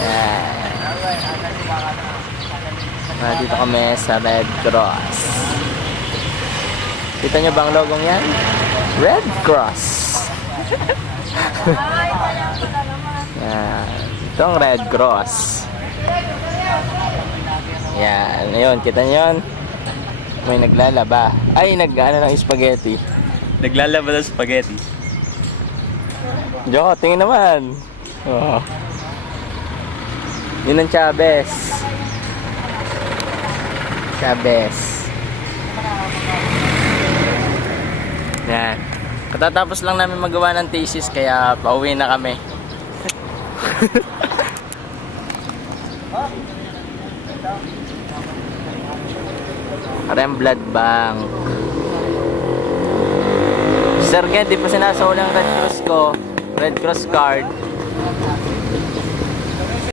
Yan. Dito kami sa Red Cross. Kita nyo bang logong yan? Red Cross. Yan. Ito ang Red Cross. Yan. Ayun, kita nyo yun? May naglalaba. Ay, nag-ano ng spaghetti. Naglalaba ng spaghetti. Joko, tingin naman. Oh. Yun ang Chavez. Chavez. Yan. Katatapos lang namin magawa ng thesis kaya pauwi na kami. Rem Blood Bank. Sir Ken, di pa sinasawal ang Red Cross ko. Red Cross card.